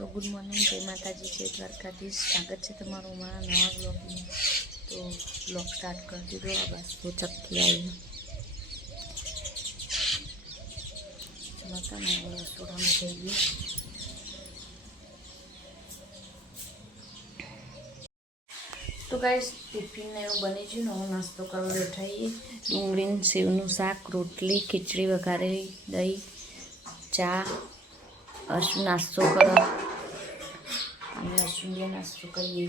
તો good morning, જય માતાજી, જય દ્વારકાધીશ. સ્વાગત છે તમારું મારા નવા બ્લોગમાં. તો બ્લોગ સ્ટાર્ટ કરી દીધો. આ બસ બહુ ચક્કી આવી માતાને રસોડામાં જઈએ. તો ગાઈસ ટિફિનને એવું બની ગયું ને હું નાસ્તો કરવા બેઠાઈએ. ડુંગળીનું સેવનું શાક, રોટલી, ખીચડી વઘારેલી, દહીં, ચા. અશ્વિન નાસ્તો કરો અને અશ્વિન બે નાસ્તો કરીએ.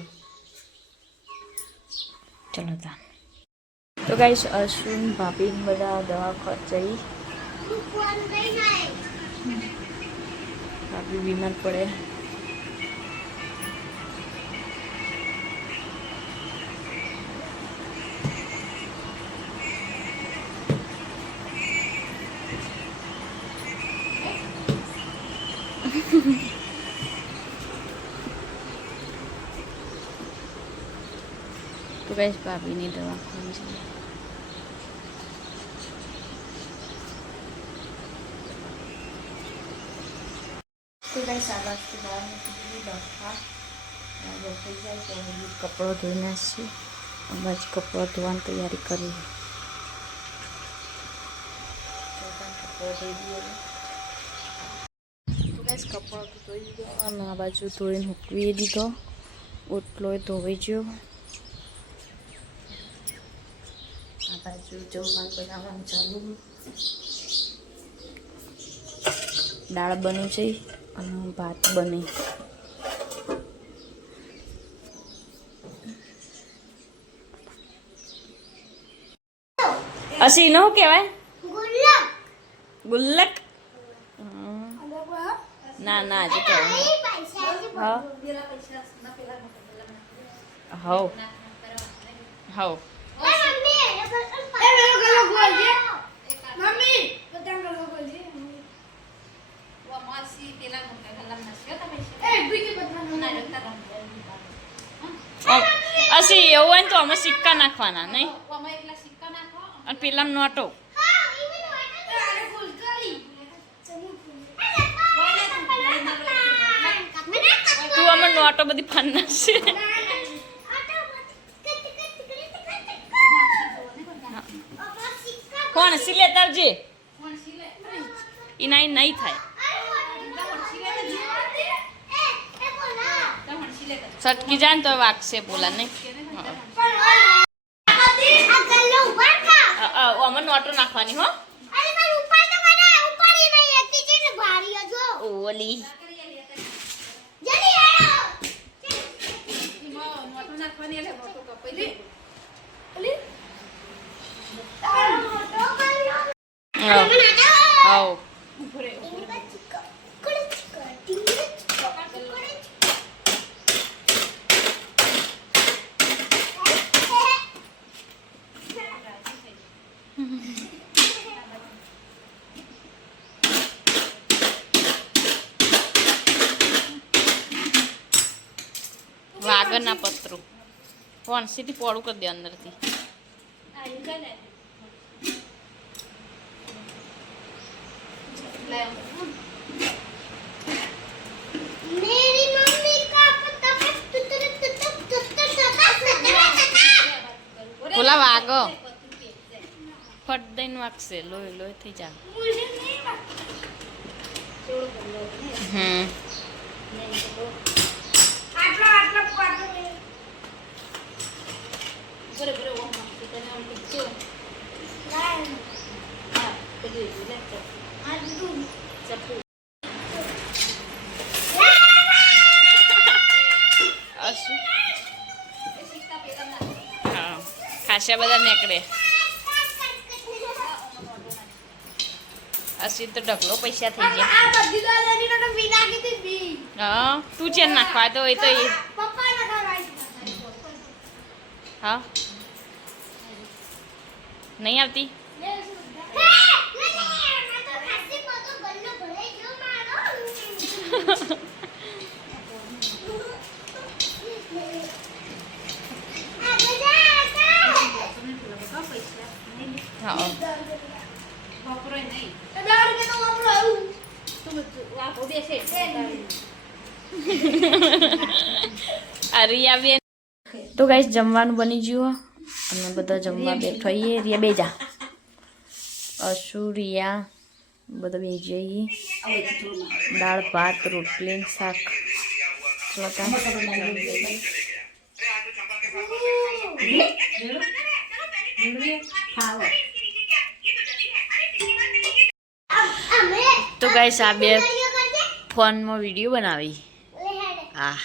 ચલો તા. તો ગાઈસ અશ્વિન ભાભી બધા દવા જઈ. ભાભી બીમાર પડે. તો ગાઈસ ભાભીની દવા ખાવાની છે. તો ગાઈસ આ બાજુ બહાર નીકળી દવા થઈ જાય તો કપડો ધોઈ નાખીએ. આ બાજુ કપડો ધોવાની તૈયારી કરી. કપડો ધોઈ દઈએ. તો ગાઈસ કપડો ધોઈ દીધો અને આ બાજુ ધોઈને મૂકવી દીધો. ઓટલો ધોઈ ગયો. આ બાજુ જમવાનું બનાવવાનું ચાલુ. દાળ બની છે અને ભાત બને. અસી નો કહેવાય ગુલ્લક. ના ના હજી કહેવાય. હા હવ હવ અસી એવું હોય ને તો અમે સિક્કા નાખવાના નહીં અને પેલા નોટો. તું અમે નોટો બધી ફાન નાખશે. કોણ સિલે તારજે એના નહીં થાય. સટકી જાય ને તો વાગશે બોલા નહીં. અમે નોટો નાખવાની હો. ઓલી વાગરના પત્રો કોણ સીધી પોળું કરી દે અંદરથી. બોલા વાગો ફટ દઈને વાગશે. લોહી લોહી થઈ જાય. ખાસા બધા નીકળે. અસી તો ઢગલો પૈસા થઈ ગયા. હા તું ચેન નાખવા તો એ તો હા નહીં આવતી. હા રિયા બેન તો ગાઈસ જમવાનું બની ગયું અમે બધા જમવા બેઠીએ રિયા બેજા અશુ રિયા બધા બે જઈએ દાળ ભાત રોટલી શાક તો ગાઈસ આ બે ફોનમાં વિડીયો બનાવી હા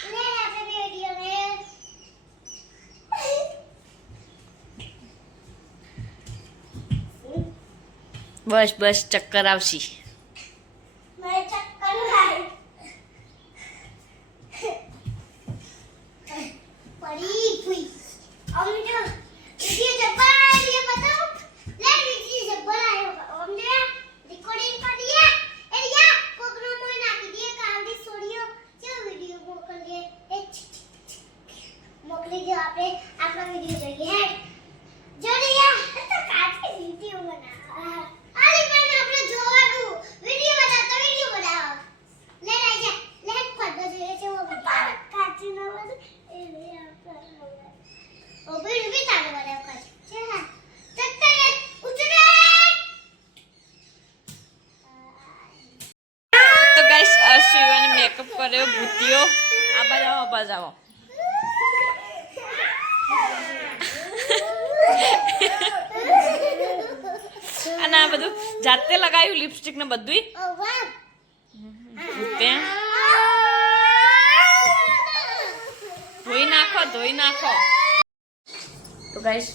બસ બસ ચક્કર આવશે મોકલી દો આપણે આપણા વિડિયો જોઈએ હે જો રિયા તો કાચી વિડિયો બનાવ આલી પણ આપણે જોવાનું વિડિયો બનાવતો વિડિયો બનાવ લે રાજા લે ફોટો જોઈએ છે ઓ કાચી ન બને એ લે આપણે ઓ બી તારે બનાવ કાચી છે હા તત્તરે ઉતરે તો ગાઈસ શિવાને મેકઅપ કર્યો ભૂતિયો આ બાજુ અને આ બધું જાતે લગાવ્યું લિપસ્ટિક ને બધું ધોઈ નાખો તો ગાઈસ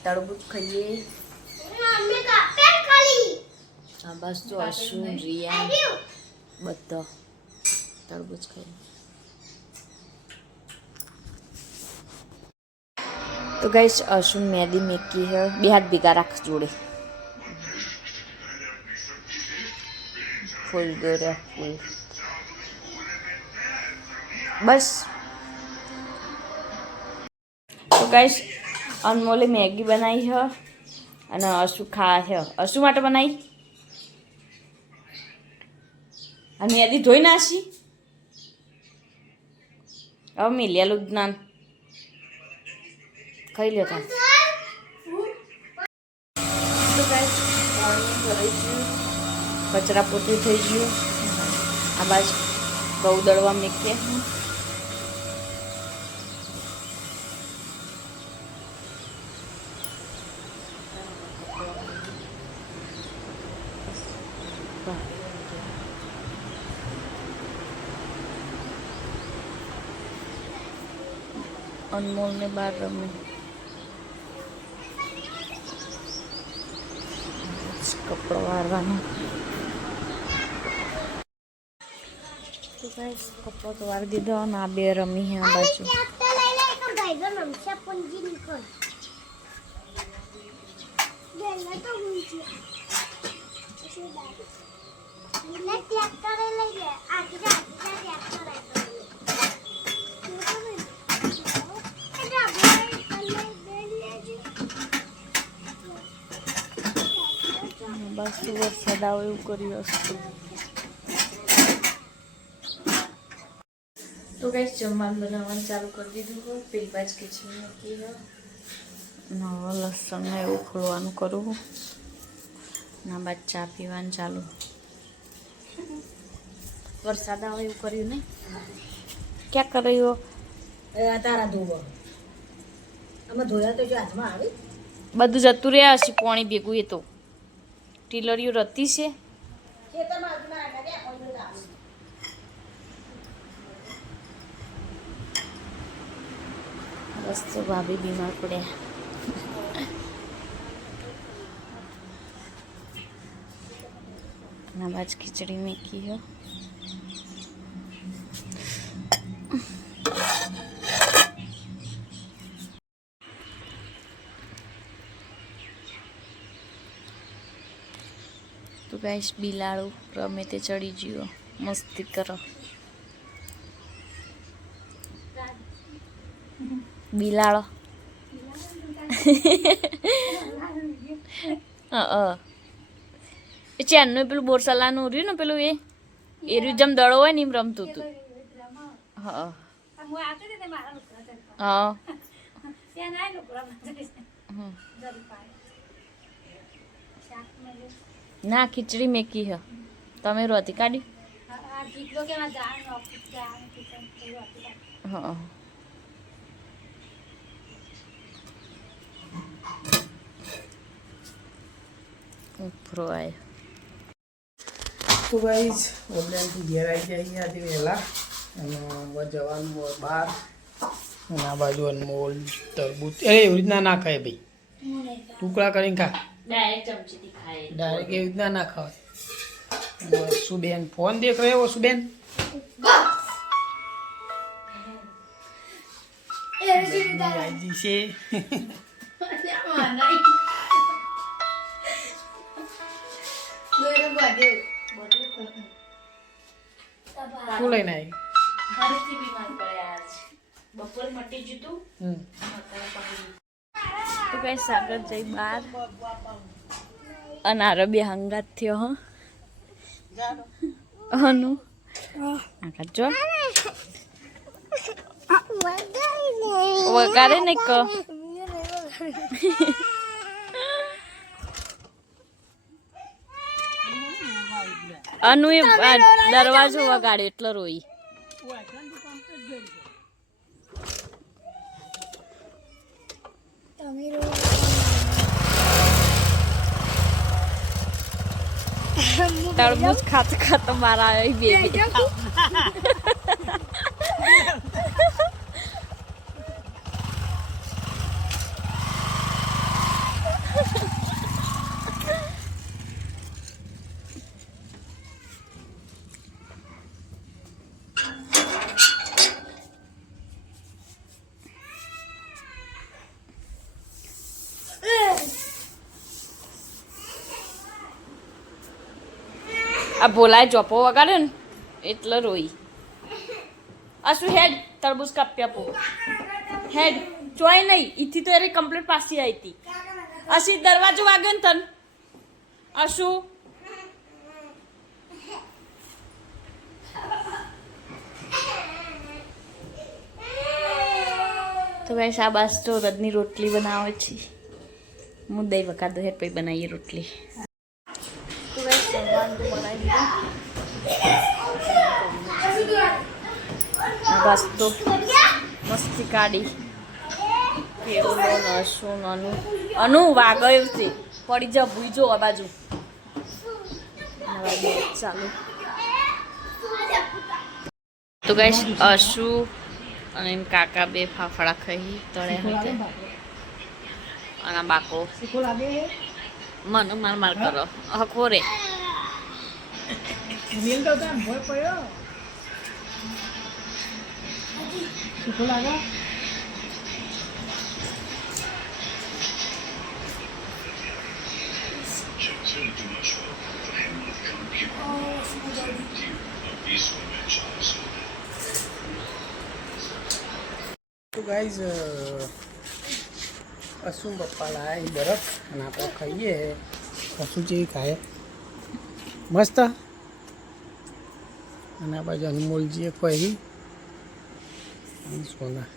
તરબૂચ ખાઈએ મમ્મી કાપેન ખાલી હા બસ તો અશુ રિયા બધા તરબૂચ ખાઈએ તો ગાઈસ અશુ મેદી મેકી है બે હાથ ભેગા રાખ જોડે ફૂલ દોર્યા ફૂલ બસ તો ગાઈસ અનમોલે મેગી બનાવી છે અને અશુ ખા છે અશુ માટે બનાવી અને મેદી ધોઈ નાખી હવે મિલિયાલું જ્ઞાન ખાઈ લે તા તો ગાઈસ પાણી ભરાઈ ગયું કચરા પોતું થઈ ગયું આ બાજુ ઘઉં દળવા મૂકીએ અનમોલ ને બહાર રમે કપડો વારવાનો તો ગાઈસ કપડો તો વારી દીધો અને આ બે રમી હે આ બાજુ બસ વરસાદ આવે એવું કર્યું હતું તો ગાઈસ જમવાનું બનાવવાનું ચાલુ કરી દીધું હોય પેલી બાજ ખીચડી મૂકી હોય હવે લસણ ને એવું ખોલવાનું કરવું ના બાદ ચા પીવાનું ચાલુ વરસાદ આવે એવું કર્યું નહીં ક્યાં કર્યો તારા ધોવો અમે ધોયા તો જો હાથમાં આવી બધું જતું રહ્યા હશે પાણી ભેગું એ તો ટીલરીઓ રતી છે બસ તો ભાભી બીમાર પડ્યા ના બાજ ખીચડી મેકી હો તો ગાઈસ બિલાડું રમે તે ચડી ગયો મસ્તી કરો બિલાડો એ ચેનનું પેલું બોરસલાનું રહ્યું ને પેલું એ રહ્યું જેમ દડો હોય ને એમ રમતું હતું હા હું આવતી હતી તે મારા લુગડા જરી હા ત્યાં ના લુગડા જરી હમ. પાડે શાક મળે ના ખીચડી મેકી હ તમે રોતી કાઢી આ જીતલો કે ના જાણ ઓફિસ જાણ કિચન બધું હતી હા ઉપરો આવ્યો તો ગાઈઝ ઓનલાઈનથી ઘેર આવી જાય આજે વહેલા અને હવે જવાનું હોય બહાર અને આ બાજુ અનમોલ તરબૂચ એવી રીતના ના ખાય ભાઈ ટુકડા કરીને ખા ડાયરેક્ટ ચમચીથી ખાય ડાયરેક્ટ એવી રીતના ના ખાવાય સુબેન ફોન દેખ રહ્યો હો સુબેન આઈજી છે શું લઈને આવી ફરીથી બીમાર પડ્યા આજ બપોર મટી જતું તો કઈ સાગર જઈ બહાર અને આરબી હંગાત થયો હ અનુ આકા જો વગાડે ને ક અનુ એ દરવાજો વગાડ્યો એટલો રોઈ તરબૂચ ખાતો ખાતો મારા આવી બેબી આ ભોલાએ ચોપો વગાડ્યો ને એટલે રોઈ આ શું હેડ તરબૂચ કાપી આપો હેડ ચોય નહીં ઈથી તો એરી કમ્પ્લીટ પાછી આવી હતી અસી દરવાજો વાગ્યો ને તન અશુ તો ગાઈસ આ બાસ તો રદની રોટલી બનાવે છે હું દહીં વઘાર દો હેડ પછી બનાવીએ રોટલી તો ગાઈસ જમવાનું તો બનાવી દીધું બસ તો મસ્તી કાઢી કેવું નશું નાનું અનુ વાગયું છે પડી જા ભૂઈ જો આ બાજુ ચાલુ તો ગાઈસ અશુ અને એમ કાકા બે ફાફડા ખાઈ તળે હતા અને બાકો માર માર કરો હકો રે તો ગાઈઝ અસુ પપ્પા લાયા બરફ અને આપણે ખાઈએ અસુ જેવી ખાય મસ્ત અને આ બાજુ અનમોલજીએ ખોઈ સોના